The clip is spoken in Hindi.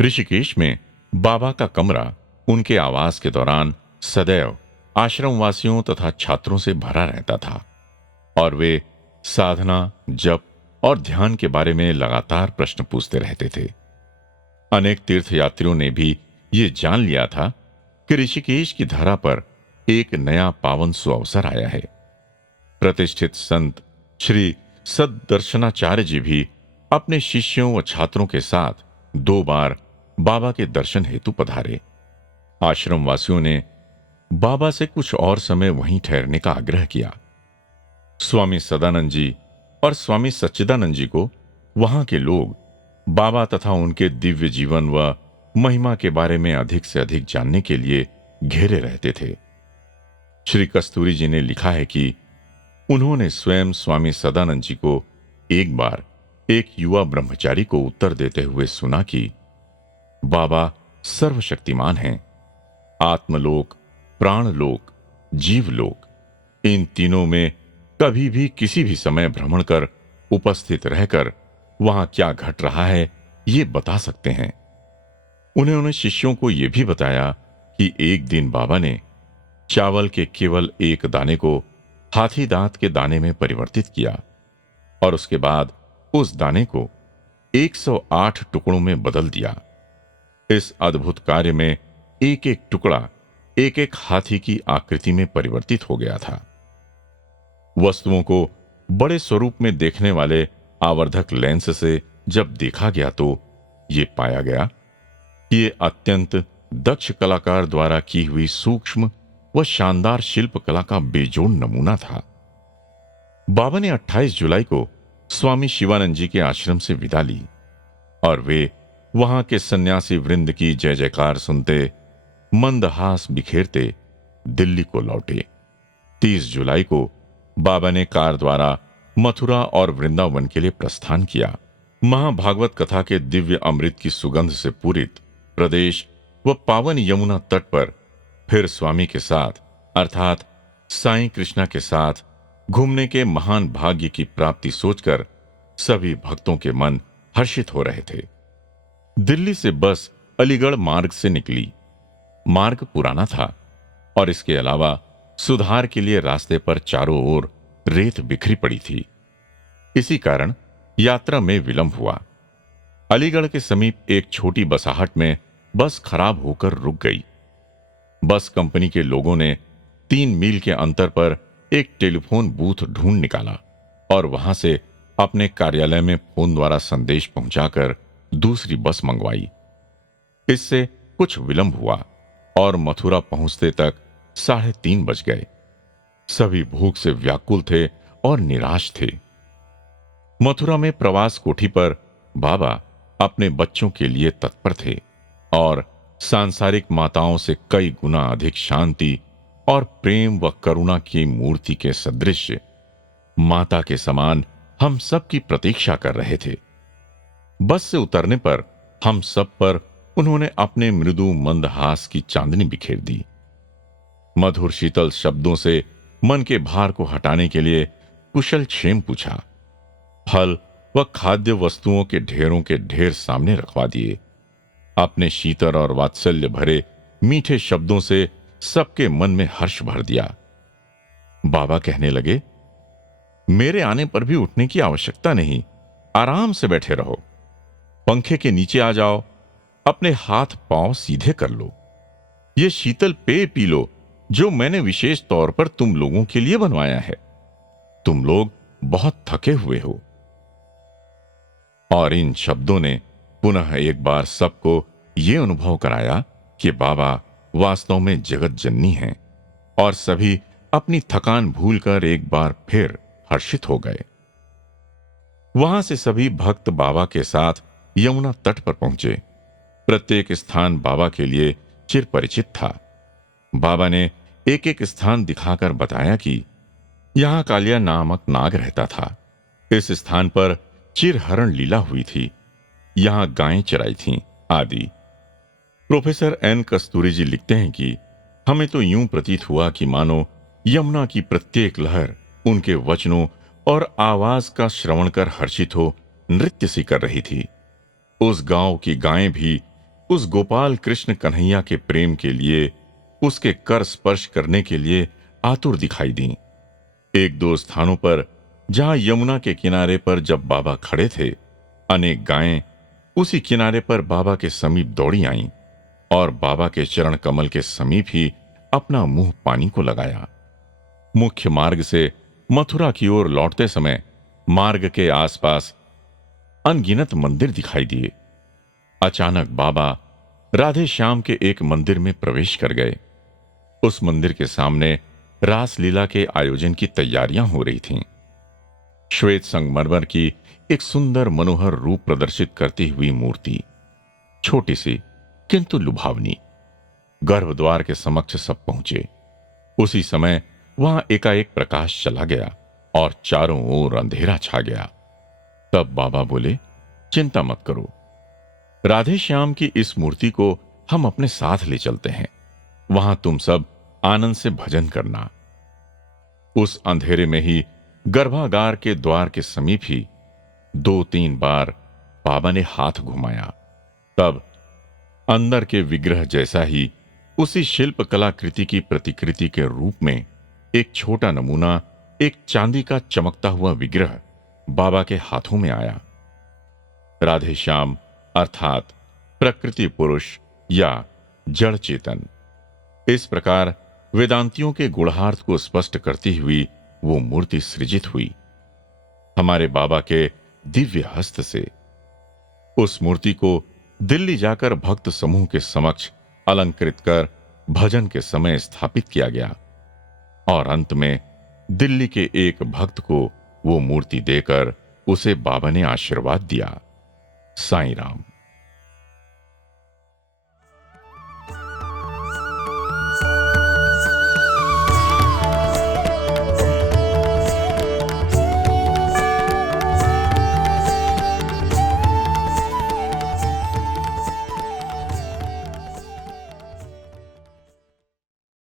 ऋषिकेश में बाबा का कमरा उनके आवास के दौरान सदैव आश्रम वासियों तथा छात्रों से भरा रहता था और वे साधना, जप और ध्यान के बारे में लगातार प्रश्न पूछते रहते थे। अनेक तीर्थयात्रियों ने भी ये जान लिया था कि ऋषिकेश की धरा पर एक नया पावन सुअवसर आया है। प्रतिष्ठित संत श्री सद्दर्शनाचार्य जी भी अपने शिष्यों व छात्रों के साथ 2 बार बाबा के दर्शन हेतु पधारे। आश्रम वासियों ने बाबा से कुछ और समय वहीं ठहरने का आग्रह किया। स्वामी सदानंद जी और स्वामी सच्चिदानंद जी को वहां के लोग बाबा तथा उनके दिव्य जीवन व महिमा के बारे में अधिक से अधिक जानने के लिए घेरे रहते थे। श्री कस्तूरी जी ने लिखा है कि उन्होंने स्वयं स्वामी सदानंद जी को एक बार एक युवा ब्रह्मचारी को उत्तर देते हुए सुना कि बाबा सर्वशक्तिमान हैं। आत्मलोक, प्राणलोक, जीवलोक, इन तीनों में कभी भी किसी भी समय भ्रमण कर उपस्थित रहकर वहां क्या घट रहा है ये बता सकते हैं। उन्होंने शिष्यों को यह भी बताया कि एक दिन बाबा ने चावल के केवल एक दाने को हाथी दांत के दाने में परिवर्तित किया और उसके बाद उस दाने को 108 टुकड़ों में बदल दिया। इस अद्भुत कार्य में एक एक टुकड़ा एक एक हाथी की आकृति में परिवर्तित हो गया था। वस्तुओं को बड़े स्वरूप में देखने वाले आवर्धक लेंस से जब देखा गया तो ये पाया गया कि ये अत्यंत दक्ष कलाकार द्वारा की हुई सूक्ष्म व शानदार शिल्प कला का बेजोड़ नमूना था। बाबा ने 28 जुलाई को स्वामी शिवानंद जी के आश्रम से विदा ली और वे वहां के सन्यासी वृंद की जय जयकार सुनते, मंदहास बिखेरते दिल्ली को लौटे। 30 जुलाई को बाबा ने कार द्वारा मथुरा और वृंदावन के लिए प्रस्थान किया। महाभागवत कथा के दिव्य अमृत की सुगंध से पूरित प्रदेश व पावन यमुना तट पर फिर स्वामी के साथ अर्थात साईं कृष्णा के साथ घूमने के महान भाग्य की प्राप्ति सोचकर सभी भक्तों के मन हर्षित हो रहे थे। दिल्ली से बस अलीगढ़ मार्ग से निकली। मार्ग पुराना था और इसके अलावा सुधार के लिए रास्ते पर चारों ओर रेत बिखरी पड़ी थी। इसी कारण यात्रा में विलंब हुआ। अलीगढ़ के समीप एक छोटी बसाहट में बस खराब होकर रुक गई। बस कंपनी के लोगों ने 3 मील के अंतर पर एक टेलीफोन बूथ ढूंढ निकाला और वहां से अपने कार्यालय में फोन द्वारा संदेश पहुंचाकर दूसरी बस मंगवाई। इससे कुछ विलंब हुआ और मथुरा पहुंचते तक 3:30 बज गए। सभी भूख से व्याकुल थे और निराश थे। मथुरा में प्रवास कोठी पर बाबा अपने बच्चों के लिए तत्पर थे और सांसारिक माताओं से कई गुना अधिक शांति और प्रेम व करुणा की मूर्ति के सदृश माता के समान हम सब की प्रतीक्षा कर रहे थे। बस से उतरने पर हम सब पर उन्होंने अपने मृदु मंदहास की चांदनी बिखेर दी। मधुर शीतल शब्दों से मन के भार को हटाने के लिए कुशल क्षेम पूछा। फल व खाद्य वस्तुओं के ढेर सामने रखवा दिए। अपने शीतल और वात्सल्य भरे मीठे शब्दों से सबके मन में हर्ष भर दिया। बाबा कहने लगे, मेरे आने पर भी उठने की आवश्यकता नहीं, आराम से बैठे रहो। पंखे के नीचे आ जाओ, अपने हाथ पांव सीधे कर लो। ये शीतल पेय पी लो जो मैंने विशेष तौर पर तुम लोगों के लिए बनवाया है। तुम लोग बहुत थके हुए हो। और इन शब्दों ने पुनः एक बार सबको यह अनुभव कराया कि बाबा वास्तव में जगत जननी हैं और सभी अपनी थकान भूलकर एक बार फिर हर्षित हो गए। वहां से सभी भक्त बाबा के साथ यमुना तट पर पहुंचे। प्रत्येक स्थान बाबा के लिए चिरपरिचित था। बाबा ने एक एक स्थान दिखाकर बताया कि यहां कालिया नामक नाग रहता था। इस स्थान पर चिरहरण लीला हुई थी। यहां गायें चराई थीं आदि। प्रोफेसर एन कस्तूरी जी लिखते हैं कि हमें तो यूं प्रतीत हुआ कि मानो यमुना की प्रत्येक लहर उनके वचनों और आवाज का श्रवण कर हर्षित हो नृत्य सी कर रही थी। उस गांव की गायें भी उस गोपाल कृष्ण कन्हैया के प्रेम के लिए, उसके कर स्पर्श करने के लिए आतुर दिखाई दी। एक दो स्थानों पर जहां यमुना के किनारे पर जब बाबा खड़े थे, अनेक गायें उसी किनारे पर बाबा के समीप दौड़ी आईं और बाबा के चरण कमल के समीप ही अपना मुंह पानी को लगाया। मुख्य मार्ग से मथुरा की ओर लौटते समय मार्ग के आसपास अनगिनत मंदिर दिखाई दिए। अचानक बाबा राधे श्याम के एक मंदिर में प्रवेश कर गए। उस मंदिर के सामने रासलीला के आयोजन की तैयारियां हो रही थीं। श्वेत संगमरमर की एक सुंदर मनोहर रूप प्रदर्शित करती हुई मूर्ति, छोटी सी किंतु लुभावनी, गर्भद्वार के समक्ष सब पहुंचे। उसी समय वहां एकाएक प्रकाश चला गया और चारों ओर अंधेरा छा गया। तब बाबा बोले, चिंता मत करो, राधे श्याम की इस मूर्ति को हम अपने साथ ले चलते हैं। वहां तुम सब आनंद से भजन करना। उस अंधेरे में ही गर्भागार के द्वार के समीप ही 2-3 बार बाबा ने हाथ घुमाया। तब अंदर के विग्रह जैसा ही उसी शिल्प कलाकृति की प्रतिकृति के रूप में एक छोटा नमूना, एक चांदी का चमकता हुआ विग्रह बाबा के हाथों में आया। राधे श्याम अर्थात प्रकृति पुरुष या जड़ चेतन, इस प्रकार वेदांतियों के गुणार्थ को स्पष्ट करती हुई वो मूर्ति सृजित हुई हमारे बाबा के दिव्य हस्त से। उस मूर्ति को दिल्ली जाकर भक्त समूह के समक्ष अलंकृत कर भजन के समय स्थापित किया गया और अंत में दिल्ली के एक भक्त को वो मूर्ति देकर उसे बाबा ने आशीर्वाद दिया। साईं राम।